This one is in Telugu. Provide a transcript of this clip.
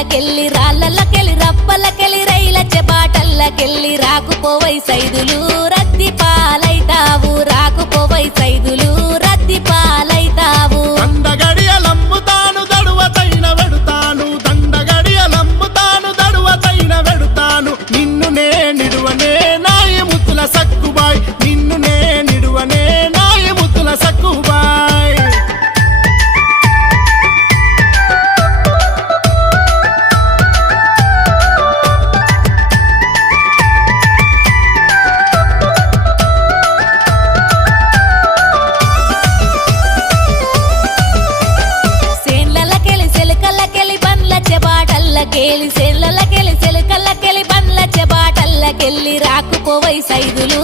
బాటల్లకెళ్ళి రాళ్ళకెళ్ళి రప్పలకెళ్ళి రైలచ్చే బాటల్లకెళ్ళి రాకుపోవై సైదులు రద్ది పాలైతావు రాకుపోవై సైదులు రద్ది పాలైతావు దండగడియలమ్ముతాను దడువతైన వెడుతాను దండగడియలమ్ముతాను దడువతైన వెడుతాను నిన్ను నే నిడువనే నాయ ముద్దుల సక్కుబాయ్ నిన్ను నే నిడువనే నాయ ముద్దుల సక్కుబాయ్ సేళ్ళకెళ్ళి సెలకల్లకెళ్ళి బండ్లచ్చే బాటల్లకెళ్ళి రాకుపోవై సైదులు